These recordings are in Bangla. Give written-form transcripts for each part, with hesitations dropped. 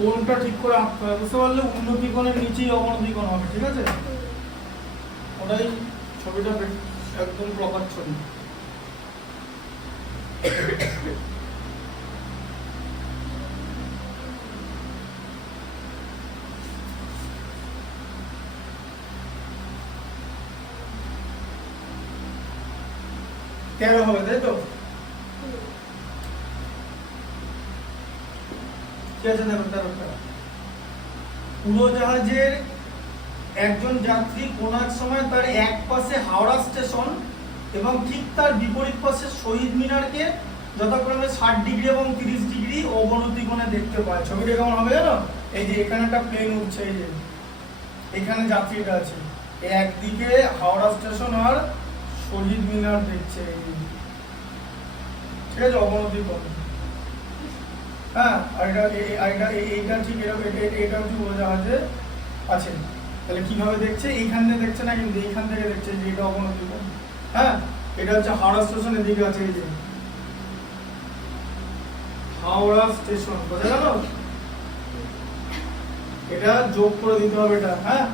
কোনটা ঠিক করে আঁকতে হয়, বুঝতে পারলে? উন্নতি কোণের নিচেই অবনতি কোণ হবে, ঠিক আছে? ওটাই ছবিটা একদম প্রপার ছবি। তেরো হবে, তাই তো? কি আছে দেখো, তেরোটা। উড়োজাহাজের একজন যাত্রী কোন এক সময় তার এক পাশে হাওড়া স্টেশন এবং ঠিক তার বিপরীত পাশে শহীদ মিনারকে যথাক্রমে 60 ডিগ্রি এবং 30 ডিগ্রি অবনতি কোণে দেখতে পায়। ছবিটা কেমন হবে জানো? এই যে এখানে একটা প্লেন উঠছে, এই যে এখানে যাত্রীটা আছে, একদিকে হাওড়া স্টেশন আর শহীদ মিনার দেখছে, এই যে, ঠিক আছে? অবনতি কোণ। হ্যাঁ, আর এইটা ঠিক এরকম, এটা হচ্ছে উড়োজাহাজে আছে। তাহলে কিভাবে দেখছে? এইখান থেকে দেখছে না, কিন্তু এইখান থেকে দেখছে, যে এটা অবনতি কোণ। হ্যাঁ, এটা হচ্ছে হাওড়া স্টেশনের দিকে আছে, এই যে হাওড়া স্টেশন, বোঝা গেল? এটা যোগ করে দিতে হবে এটা, হ্যাঁ,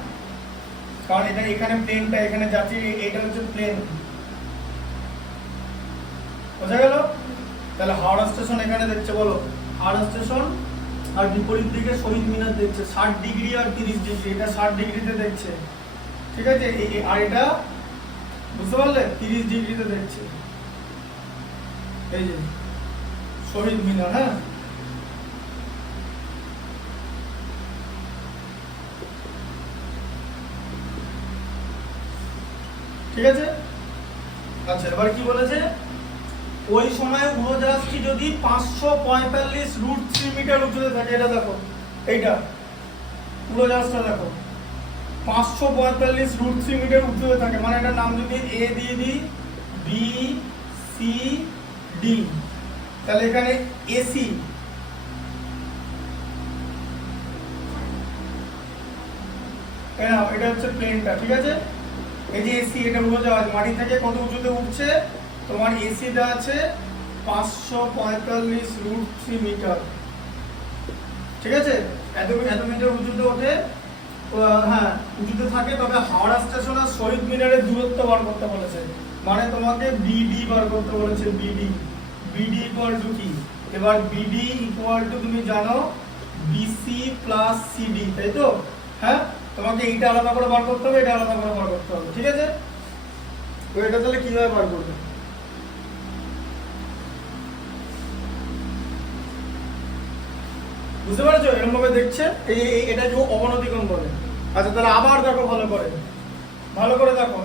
কারণ এটা এখানে প্লেনটা, এখানে যাত্রী, এটা হচ্ছে প্লেন, বোঝা গেল? তাহলে হাওড়া স্টেশন এখানে দেখছে, বলো হাওড়া স্টেশন, আর বিপরীত দিকে শহীদ মিনার দেখছে 60 ডিগ্রি আর 30 ডিগ্রি, এটা 60 ডিগ্রিতে দেখছে, ঠিক আছে? আর এটা বুঝতে পারলে 30 ডিগ্রিতে দেখছে, এই যে শহীদ মিনার। হ্যাঁ, ঠিক আছে? আচ্ছা, এবার কি বলেছে? ওই সময় উড়োজাহাজটি যদি 545 √3 মিটার উঁচুতে থাকে, এটা দেখো, এইটা উড়োজাহাজটা দেখো 545 √3 মিটার উঁচুতে থাকে, মানে এটার নাম যদি এ দিয়ে দিই, বি, সি, ডি, তাহলে এখানে এসি, এটা হচ্ছে প্লেনটা, ঠিক আছে? এই যে এসি, এটা উড়োজাহাজ মাটি থেকে কত উঁচুতে উঠছে, তোমার এসি দেওয়া আছে 545 √3 মিটার, ঠিক আছে? এত মিটার উঁচুতে ওঠে, হ্যাঁ উঁচুতে থাকে। তবে হাওড়া স্টেশন আর শহীদ মিনারের দূরত্ব বার করতে বলেছে, মানে তোমাকে বিডি বার করতে বলেছে, বিডি। বিডি ইকুয়াল টু কি? এবার বিডি ইকুয়াল টু তুমি জানো বিসি প্লাস সিডি, তাই তো? হ্যাঁ, তোমাকে এইটা আলাদা করে বার করতে হবে, এটা আলাদা করে বার করতে হবে, ঠিক আছে? তো এটা তাহলে কিভাবে বার করবে? বুঝতে পারছো? এরকম ভাবে দেখছে, এটা যে অবনতি কোণ বলে। আচ্ছা, তাহলে আবার দেখো, ভালো করে দেখো,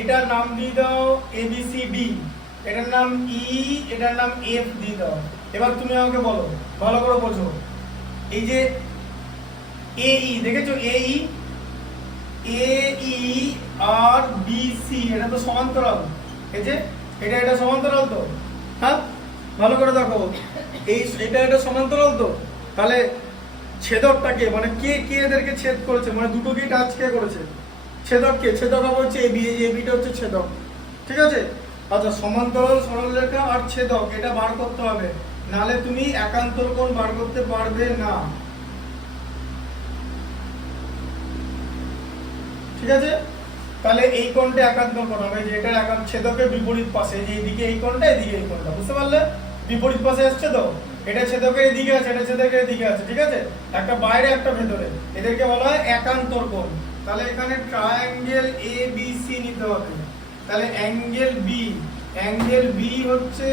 এটার নাম দিয়ে দাও এবিসিডি, এটার নাম ই, এটার নাম এফ দিয়ে দাও। এবার তুমি আমাকে বলো, ভালো করে বোঝো, এই যে এই দেখেছো, এই আর বিসি, এটা তো সমান্তরাল, এই যে এটা সমান্তরাল তো, হ্যাঁ? ভালো করে দেখো, এটা সমান্তরাল তো, তাহলে ছেদকটাকে, মানে কে এদেরকে ছেদ করেছে, মানে দুটোকেই টাচ কে করেছে? ছেদক কে? ছেদক হচ্ছে এবি, এই যে এবিটা হচ্ছে ছেদক, ঠিক আছে? আচ্ছা, সমান্তরাল সরলরেখা আর ছেদক, এটা বার করতে হবে, নালে তুমি একান্তর কোণ বার করতে পারবে না, ঠিক আছে? তাহলে এই কোণটা একান্তর কোণ হবে, যে এটার ছেদকের বিপরীত পাশে, যে এইদিকে এই কোণটা, এদিকে এই কোণটা, বুঝতে পারলে? বিপরীত পাশে আসছে তো, এটা ছেদকের এদিকে আছে, এটা ছেদকের এদিকে আছে, ঠিক আছে? একটা বাইরে, একটা ভেতরে, এদেরকে বলা হয় একান্তর কোণ। তাহলে এখানে ট্রায়াঙ্গেল এ বি সি নিতে হবে, তাহলে অ্যাঙ্গেল বি হচ্ছে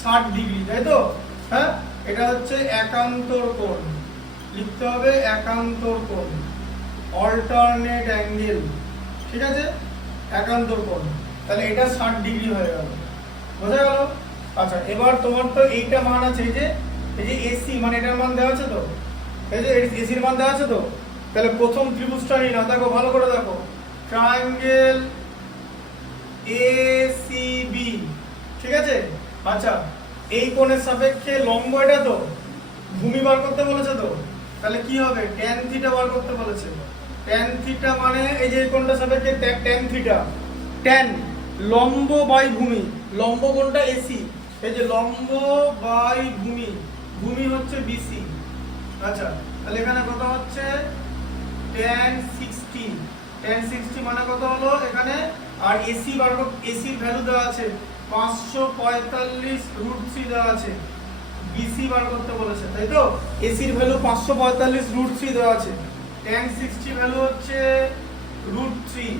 60 ডিগ্রি, তাই তো? হ্যাঁ, এটা হচ্ছে একান্তর কোণ, লিখতে হবে একান্তর কোণ, অল্টারনেট অ্যাঙ্গেল, ঠিক আছে? একান্তর কোণ, তাহলে এটা 60 ডিগ্রি হয়ে গেল, বোঝা গেল? আচ্ছা, এবার তোমার তো এইটা মান আছে, এই যে এসি, মানে এটার মান দেওয়া আছে তো, এই যে এসির মান দেওয়া আছে তো, তাহলে প্রথম ত্রিভুজটা নিই না, দেখো ভালো করে দেখো, ট্রায়াঙ্গেল এসিবি, ঠিক আছে? আচ্ছা, এই কোণের সাপেক্ষে লম্ব, এটা তো ভূমি বার করতে বলেছে তো, তাহলে কি হবে? ট্যান থিটা বার করতে বলেছে। ট্যান থিটা মানে এই যে কোণটা সাপেক্ষে ট্যান থিটা, ট্যান লম্ব বাই ভূমি, লম্ব কোণটা এসি, এই যে লম্ব বাই ভূমি, ভূমি হচ্ছে বিসি, আচ্ছা, তাহলে এখানে কত হচ্ছে tan 60, tan 60 মানে কত হলো এখানে, আর এসি বার এসির ভ্যালু দেওয়া আছে 545√3 দেওয়া আছে, বিসি বার করতে বলেছে তাই তো, এসির ভ্যালু 545√3 দেওয়া আছে, tan 60 ভ্যালু হচ্ছে √3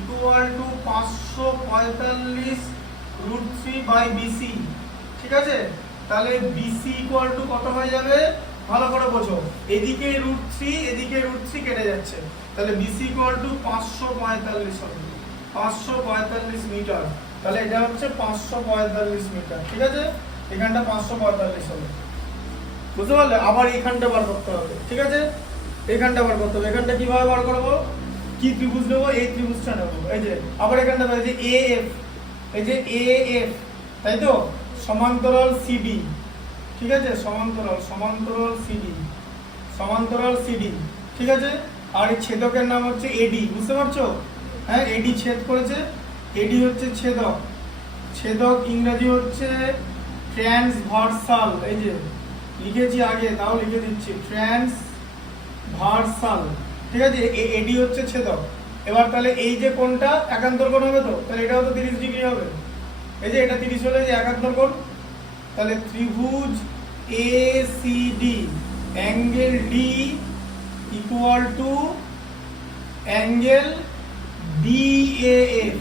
ইকুয়াল টু 545√3 বাই বিসি। ঠিক আছে, তাহলে বিসি ইকুয়াল টু কত হয়ে যাবে ভালো করে বোঝো, এদিকে √3 এদিকে √3 কেটে যাচ্ছে, তাহলে বিসি ইকুয়াল টু 545 হবে, 545 মিটার, তাহলে এটা হচ্ছে 545 মিটার। ঠিক আছে, এখানটা 545 হবে, বুঝতে পারলে? আবার এইখানটা বার করতে হবে। ঠিক আছে, এইখানটা বার করতে হবে, এখানটা কিভাবে বার করবো, কি ত্রিভুজ নেবো, এই ত্রিভুজটা নেবো, এই যে আবার এখানটা এই যে এএফ, এই যে এএফ তাই তো, সমান্তরাল সিডি। ঠিক আছে, সমান্তরাল সিডি। ঠিক আছে, আর এই ছেদকের নাম হচ্ছে এডি, বুঝতে পারছো? হ্যাঁ, এডি ছেদ করেছে, এডি হচ্ছে ছেদক, ছেদক ইংরেজি হচ্ছে ট্রান্সভার্সাল, এই যে লিখেছি আগে, তাও লিখে দিচ্ছি ট্রান্সভার্সাল। ঠিক আছে, এডি হচ্ছে ছেদক। এবার তাহলে এই যে কোণটা একান্তর কোণ হবে তো, তাহলে এটাও তো 30 ডিগ্রি হবে, এই যে এটা 30 হলে যে একান্তর কোণ, তাহলে ত্রিভুজ ACD angle D equal to angle ডিএএফ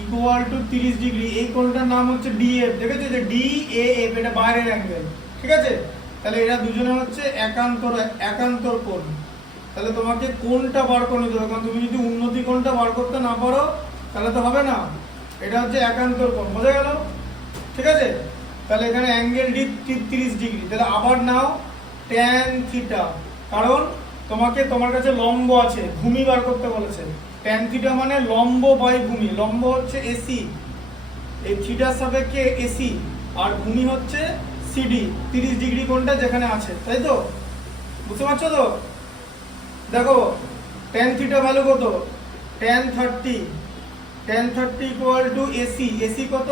equal to 30 degree, এই কোণটার নাম হচ্ছে ডিএফ। দেখেছো যে ডিএএফ, এটা বাইরের অ্যাঙ্গেল। ঠিক আছে, তাহলে এরা দুজনে হচ্ছে একান্তর কোণ। তাহলে তোমাকে কোণটা বার করে নিতে হবে, কারণ তুমি যদি উন্নতি কোণটা বার করতে না পারো তাহলে তো হবে না, এটা হচ্ছে একান্তর কোণ, বোঝা গেল? ঠিক আছে, তাহলে এখানে অ্যাঙ্গেল ডি 30 ডিগ্রি, তাহলে আবার নাও ট্যান থিটা, কারণ তোমার কাছে লম্ব আছে, ভূমি বার করতে বলেছে। ট্যান থিটা মানে লম্ব বাই ভূমি, লম্ব হচ্ছে এসি, এই থিটার সাপেক্ষে এসি, আর ভূমি হচ্ছে সিডি, 30 ডিগ্রি কোণটা যেখানে আছে, তাই তো? বুঝতে পারছো তো? দেখো ট্যান থিটা ভ্যালু কত, tan 30 equal to AC, AC কত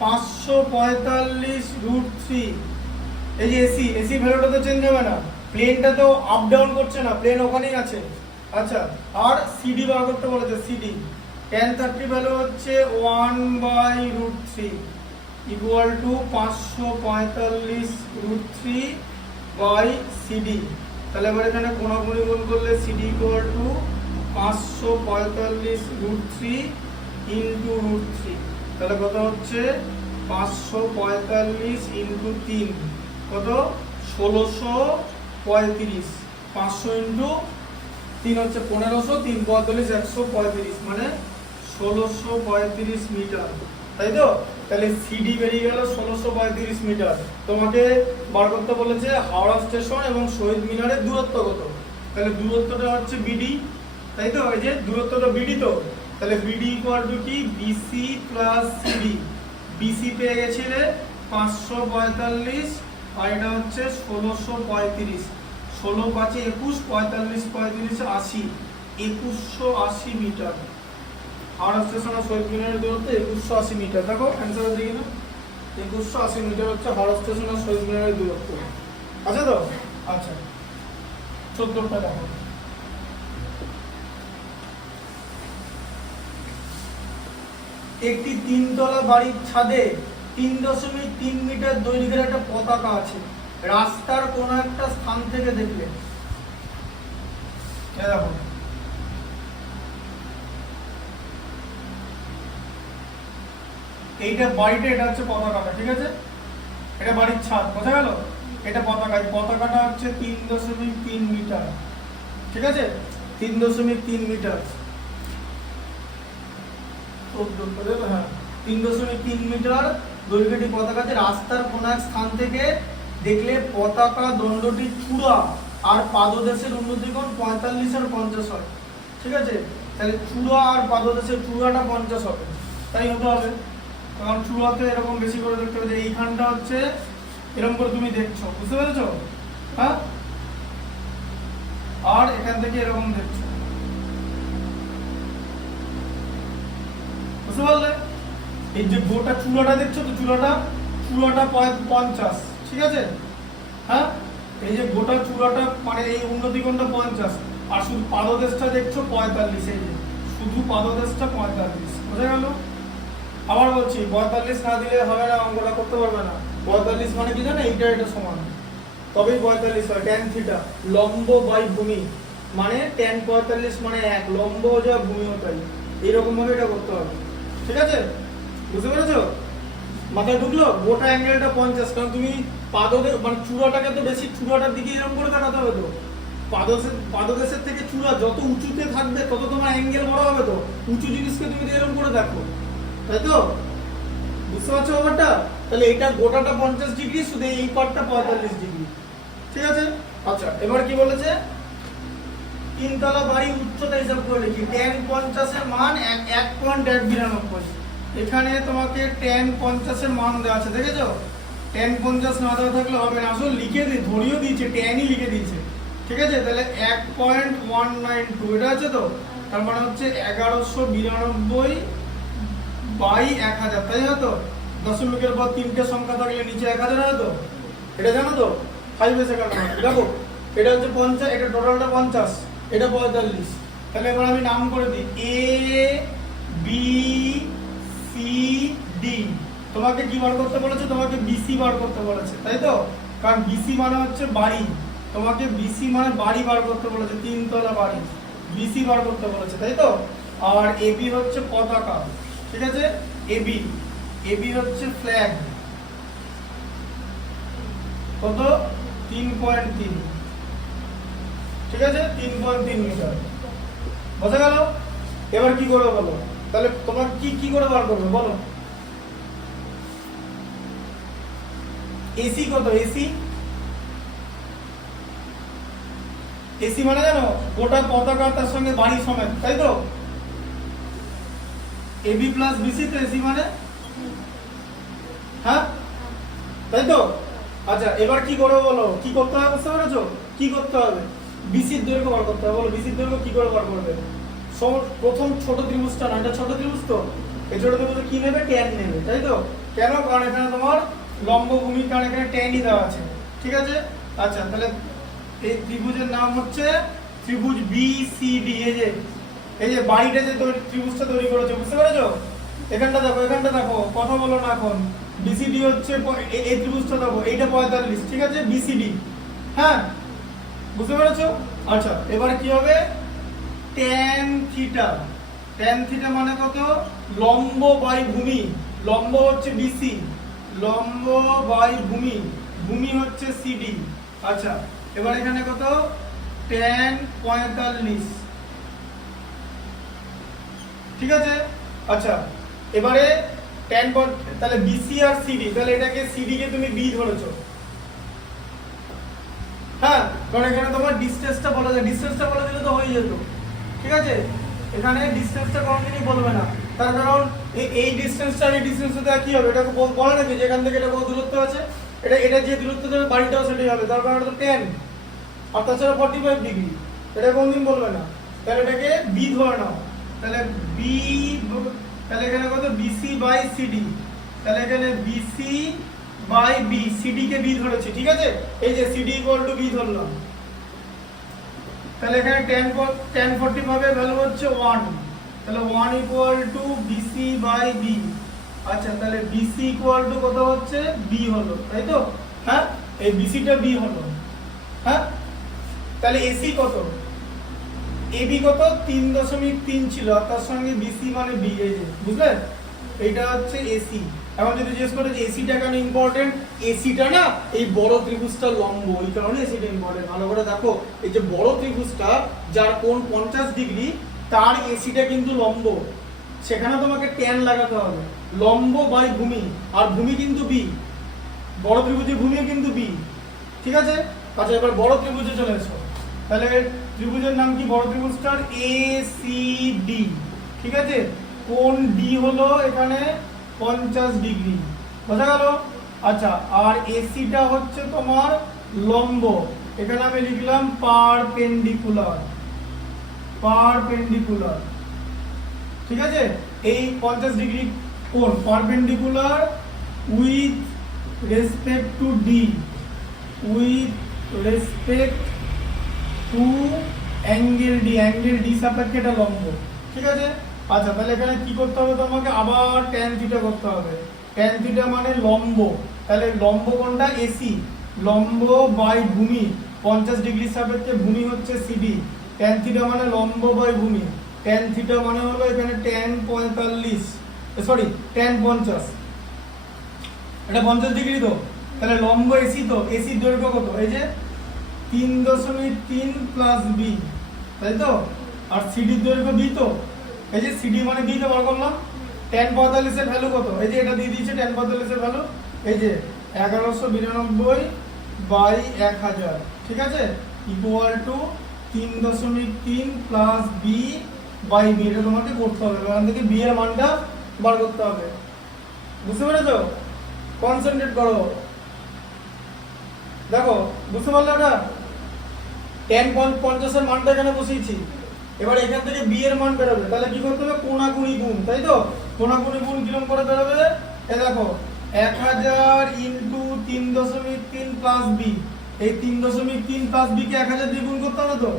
545√3, এই যে এসি ভ্যালুটা তো চেঞ্জ হবে না, প্লেনটা তো আপ ডাউন করছে না, প্লেন ওখানেই আছে। আচ্ছা, আর সিডি বার করতে বলেছে, সিডি tan 30 ভ্যালু হচ্ছে 1/√3 ইকুয়াল টু 545√3 বাই সিডি। তাহলে এবার এখানে কোণাকুণি গুণ করলে সিডি ইকুয়াল টু 545√3 ইন্টু √3, তাহলে কত হচ্ছে 545 ইন্টু 3 কত 1635, 500 ইন্টু 3 হচ্ছে 1500, 3 45 135 মানে 1635 মিটার, তাই তো? তাহলে সিডি বেরিয়ে গেল 1635 মিটার। তোমাকে বার করতে বলেছে হাওড়া স্টেশন এবং শহীদ মিনারের দূরত্ব কত, তাহলে দূরত্বটা হচ্ছে বিডি, তাই তো? এই যে দূরত্বটা বিডি, তো তাহলে বিডি ইকুয়াল টু কি বিসি প্লাস সিডি, বিসি পেয়ে গেছিলে 545 আর এটা হচ্ছে 1635, 16 5 21 45 35 80, 2180 মিটার। হাওড়া স্টেশন আর শহীদ মিনারের দূরত্ব 2180 মিটার। দেখো অ্যান্সার দিকে না, 2180 মিটার হচ্ছে হাওড়া স্টেশন আর শহীদ মিনারের দূরত্ব, আছে তো? আচ্ছা, 14টা দেখো, একটি 3 তলা বাড়ির ছাদে 3.3 মিটার দৈর্ঘ্যের একটা পতাকা আছে, রাস্তার কোন একটা স্থান থেকে দেখলে, দেখো এইটা বাড়িটা, এটা হচ্ছে পতাকাটা, ঠিক আছে? এটা বাড়ির ছাদ, বোঝা গেল? এটা পতাকা, পতাকাটা হচ্ছে 3.3 মিটার, ঠিক আছে? 3.3 মিটার, হ্যাঁ 3.3 মিটার দৈর্ঘ্যটি পতাকা আছে, রাস্তার কোন এক স্থান থেকে দেখলে পতাকা দণ্ডটি চূড়া আর পাদদেশের উন্নতিকোণ 45 আর 50 হয়, ঠিক আছে? তাহলে চূড়া আর পাদদেশের, চূড়াটা 50 হবে, তাই হতে হবে, কারণ চূড়াতে এরকম বেশি করে দেখতে হবে, যে এইখানটা হচ্ছে এরকম করে তুমি দেখছো, বুঝতে পেরেছো? হ্যাঁ, আর এখান থেকে এরকম দেখছো, বুঝতে পারলে? এই যে গোটা চূড়াটা দেখছো তো, চূড়াটা 50, ঠিক আছে? হ্যাঁ, এই যে গোটা চূড়াটা মানে এই উন্নতি কোণটা 50 আর শুধু পাদদেশটা দেখছো 45, এই যে শুধু পাদদেশটা 45, বোঝা গেল? আবার বলছি 45 না দিলে হবে না, অঙ্কটা করতে পারবে না। 45 মানে কি জানো, এইটা এটা সমান, তবেই 45 হয়। tan থিটা লম্ব বাই ভূমি মানে tan 45 মানে 1, লম্ব যা ভূমিও তাই, এরকম ভাবে এটা করতে হবে, ঠিক আছে? বুঝতে পেরেছো? মাথায় ঢুকলো? গোটা অ্যাঙ্গেলটা 50, কারণ তুমি পাদদেশ মানে চূড়াটাকে তো বেশি চূড়াটার দিকে এরকম করে তাকাতে হবে তো। পাদদেশের থেকে চূড়া যত উঁচুতে থাকবে তত তোমার অ্যাঙ্গেল বড় হবে তো, উঁচু জিনিসকে তুমি এরকম করে দেখো, তাই তো? বুঝতে পারছো ব্যাপারটা? তাহলে এটা গোটাটা 50 ডিগ্রি, শুধু এই পার্টটা 45 ডিগ্রি, ঠিক আছে? আচ্ছা, এবার কি বলেছে? তিনতলা বাড়ি উচ্চতা হিসাব করে লিখি। tan 50 এর মান 1.192। এখানে তোমাকে tan 50 এর মান দেওয়া আছে, দেখেছো? tan 50 না দেওয়া থাকলে হবে না, আসলে লিখে দিই, ধরিয়ে দিয়েছে, tanই লিখে দিয়েছে, ঠিক আছে? তাহলে 1.192 এটা আছে তো, তার মানে হচ্ছে 1192 বাই 1000, তাই হয়তো? দশমিকের পর তিনটে সংখ্যা থাকলে নিচে 1000 হয় তো, এটা জানো তো? 5 সেকেন্ড দেখো, এটা হচ্ছে 50, এটা টোটালটা 50, এটা 45। তাহলে এবার আমি নাম করে দিই এ বি সি ডি। তোমাকে কি বার করতে বলেছে? তোমাকে বিসি বার করতে বলেছে, তাই তো? কারণ বিসি মানে হচ্ছে বাড়ি, তোমাকে বিসি মানে বাড়ি বার করতে বলেছে, তিনতলা বাড়ি, বিসি বার করতে বলেছে, তাই তো? আর এবি হচ্ছে পতাকা, ঠিক আছে? এবি এবি হচ্ছে ফ্ল্যাগ, কত? 3.3, ঠিক আছে? 3.3 মিটার, বোঝা গেল? এবার কি করবে বলো? তাহলে তোমার কি করে বার করবে বলো? এসি কত? এসি এসি মানে জানো? গোটা পতাকা তার সঙ্গে বাড়ি সমেত, তাই তো? এবি প্লাস বিসি তো এসি মানে, হ্যাঁ, তাই তো? আচ্ছা, এবার কি করবে বলো? কি করতে হবে বুঝতে পেরেছো? কি করতে হবে? বিসির দৈর্ঘ্য বার করতে হবে, বলো বিসির দৈর্ঘ্য কি করে বার করবে? প্রথম ছোট ত্রিভুজটা না, এটা ছোট ত্রিভুজ তো, এই ছোট ত্রিভুজে কি নেবে? ট্যান নেবে, তাই তো? কেন? কারণ এখানে তোমার লম্ব ভূমি, কারণ এখানে ট্যানই দেওয়া আছে, ঠিক আছে? আচ্ছা, তাহলে এই ত্রিভুজের নাম হচ্ছে ত্রিভুজ বিসিডি। এই যে বাড়িটা যে ত্রিভুজটা তৈরি করেছে, বুঝতে পেরেছো? এখানটা দেখো, এখানটা দেখো, কথা বলো না এখন। বিসিডি হচ্ছে এই ত্রিভুজটা দেখো, এইটা 45, ঠিক আছে? বিসিডি, হ্যাঁ, বুঝতে পেরেছো? আচ্ছা, এবার কি হবে? tan থিটা, tan থিটা মানে কত? লম্ব বাই ভূমি, লম্ব হচ্ছে বিসি, লম্ব বাই ভূমি, ভূমি হচ্ছে সিডি। আচ্ছা, এবার এখানে কত? tan 45, ঠিক আছে? আচ্ছা, এবারে tan তাহলে বিসি আর সিডি, তাহলে এটাকে সিডি কে তুমি বি ধরেছো, হ্যাঁ, কারণ এখানে তোমার ডিসটেন্সটা বলা যায়, ডিসটেন্সটা বলে দিলে তো হয়ে যেত, ঠিক আছে? এখানে ডিসটেন্সটা কোনদিনই বলবে না, তার কারণ এই ডিসটেন্সটা আর এই ডিসটেন্সটা কি হবে? এটা বলে নাকি যে এখান থেকে এটা কত দূরত্ব আছে? এটা যে দূরত্ব দেবে বাড়িটাও সেটাই হবে, তার কারণ এটা তো 10 আর তাছাড়া 45 ডিগ্রি, এটা কোনদিন বলবে না। তাহলে এটাকে বি ধরে নাও, তাহলে বি, তাহলে এখানে কত? বিসি বাই সিডি, তাহলে এখানে বিসি বাই বি, সিডি কে বি ধরেছি, ঠিক আছে? এই যে সিডি ইকুয়াল টু বি ধরলাম, তাহলে এখানে tan 45 এর ভ্যালু হচ্ছে 1, তাহলে 1 equal to BC by B. আচ্ছা, তাহলে বিসি ইকুয়াল টু কত হচ্ছে? বি হলো, তাই তো? হ্যাঁ, এই বিসিটা বি হলো, হ্যাঁ। তাহলে এসি কত? এবি কত? 3.3 ছিল, আর তার সঙ্গে বিসি মানে বি, এই যে বুঝলে? এইটা হচ্ছে এসি। এখন যদি জিজ্ঞেস করে যে এসিটা কেন ইম্পর্টেন্ট, এসিটা না এই বড় ত্রিভুজটা লম্ব, এই কারণে এসিটা ইম্পর্টেন্ট। ভালো করে দেখো, এই যে বড় ত্রিভুজটা যার কোণ 50 ডিগ্রি, তার এসিটা কিন্তু লম্ব, সেখানে তোমাকে ট্যান লাগাতে হবে, লম্ব বাই ভূমি, আর ভূমি কিন্তু বি, বড় ত্রিভুজের ভূমি কিন্তু বি, ঠিক আছে? আচ্ছা, এবার বড় ত্রিভুজে চলে এসো, তাহলে ত্রিভুজের নাম কি? বড় ত্রিভুজটার এসিডি, ঠিক আছে? কোণ ডি হলো এখানে 50 ডিগ্রি, বোঝা গেল? আচ্ছা, আর এসিটা হচ্ছে তোমার লম্ব, এখানে আমি লিখলাম পারপেন্ডিকুলার, পারপেন্ডিকুলার, ঠিক আছে? এই 50 ডিগ্রি কোণ perpendicular with respect to D, with respect to angle D সাপেক্ষে এটা লম্ব, ঠিক আছে। আচ্ছা, তাহলে এখানে কি করতে হবে তোমাকে, আবার ট্যান থিটা করতে হবে। ট্যান থিটা মানে লম্ব, তাহলে লম্ব কোনটা, এসি, লম্ব বাই ভূমি, 50 ডিগ্রি সাপেক্ষে ভূমি হচ্ছে সিডি, ট্যান থিটা মানে লম্ব বাই ভূমি, ট্যান থিটা মানে হলো এখানে ট্যান 45, সরি ট্যান 50, এটা 50 ডিগ্রি তো, তাহলে লম্ব এসি তো, এসির দৈর্ঘ্য কত, এই যে 3.3 প্লাস বি, তাই তো, আর সিডির দৈর্ঘ্য বি তো, এই যে সিডি মানে বি তো বার করলাম। ট্যান 45 এর ভ্যালু কত, এই যে এটা দিয়ে দিয়েছে ট্যান 45 এর ভ্যালু, এই যে 1192 বাই 1000, ঠিক আছে, equal to 3.3 plus B by B, এটা তোমাকে করতে হবে, এখান থেকে বি এর মানটা বার করতে হবে, বুঝতে পেরেছো? কনসেন্ট্রেট করো, দেখো বুঝতে পারলে, এটা ট্যান 50 এর মানটা এখানে বসিয়েছি, এবার এখান থেকে বি এর মান বেরোবে, তাহলে কি করতে হবে, কোণাকুণি গুণ, তাই তো, কোণাকুণি গুণ কিরকম করে বেরোবে, এই দেখো 1000 ইন্টু 3.3 প্লাস বি, এই 3.3 প্লাস বি কে 1000 দিয়ে গুণ করতে হবে তো,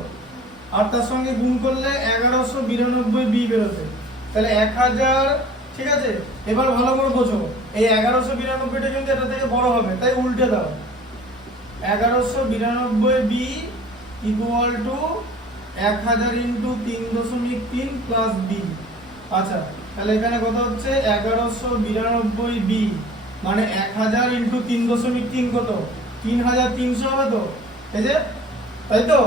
আর তার সঙ্গে গুণ করলে 1192 বি বেরোবে, তাহলে 1000, ঠিক আছে। এবার ভালো করে বোঝো, এই 1192টা কিন্তু এটা থেকে বড় হবে, তাই উল্টে দাও, 1192 B equal to 1000 into 3.3 plus B. আচ্ছা, তাহলে এখানে কত হচ্ছে 1192 বি মানে 1000 ইন্টু 3.3 কত, 3300 হবে তো, এই যে, তাই তো,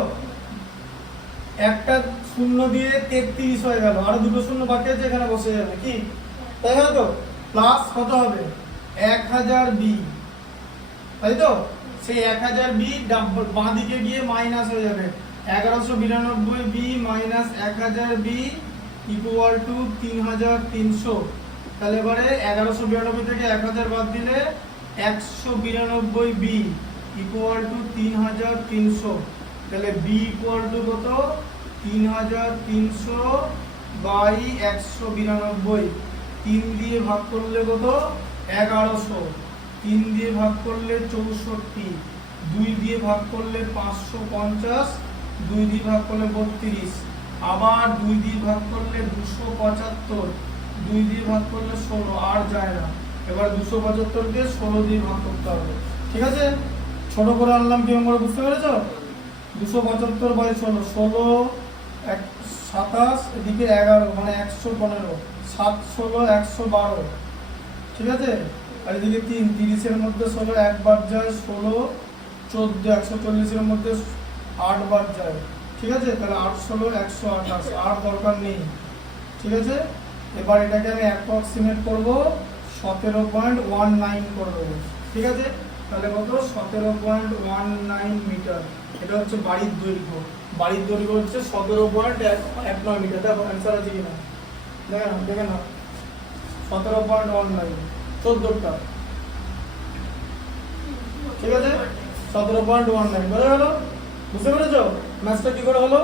একটা শূন্য দিয়ে 33 হয়ে গেল, আরো দুটো শূন্য বাকি আছে, এখানে বসে যাবে, কি তাই হয় তো, প্লাস কত হবে 1000 বি, তাই তো, সেই 1000 বি বাঁ দিকে গিয়ে মাইনাস হয়ে যাবে, 1192 B minus 1000 B equal to 3300, তাহলে এবারে 1192 থেকে 1000 বাদ দিলে 192 বি ইকুয়াল টু 3300, তাহলে বি ইকুয়াল টু কত, 3300 বাই 192, 3 দিয়ে ভাগ করলে কত 1100, 3 দিয়ে ভাগ করলে 64, 2 দিয়ে ভাগ করলে 550, 2 দিয়ে ভাগ করলে 32, আবার 2 দিয়ে ভাগ করলে 275, 2 দিয়ে ভাগ করলে 16, আর যায় না, এবার 275 কে 16 দিয়ে ভাগ করতে হবে, ঠিক আছে। ছোট করে আনলাম, কি আমরা বুঝতে পেরেছো, 275 বাই 16, 16 27, এদিকে 11 মানে 115, 7 16 112, ঠিক আছে, আর এদিকে 3 30 এর মধ্যে 16 একবার যায়, 16 14 140 এর মধ্যে 8 বার যায়, ঠিক আছে, তাহলে 8 16 128, আর দরকার নেই, ঠিক আছে। এবার এটাকে আমি অ্যাপ্রক্সিমেট করব 17.19 করব, ঠিক আছে, তাহলে কত 17.19 মিটার, এটা হচ্ছে বাড়ির দৈর্ঘ্য, বাড়ির দৈর্ঘ্য হচ্ছে 17.19 মিটার, দেখো অ্যান্সার আছে কিনা, দেখে না 17.19, 14টা, ঠিক আছে, 17.19 বোঝা গেল, বুঝতে পেরেছো ম্যাথটা কি করে হলো।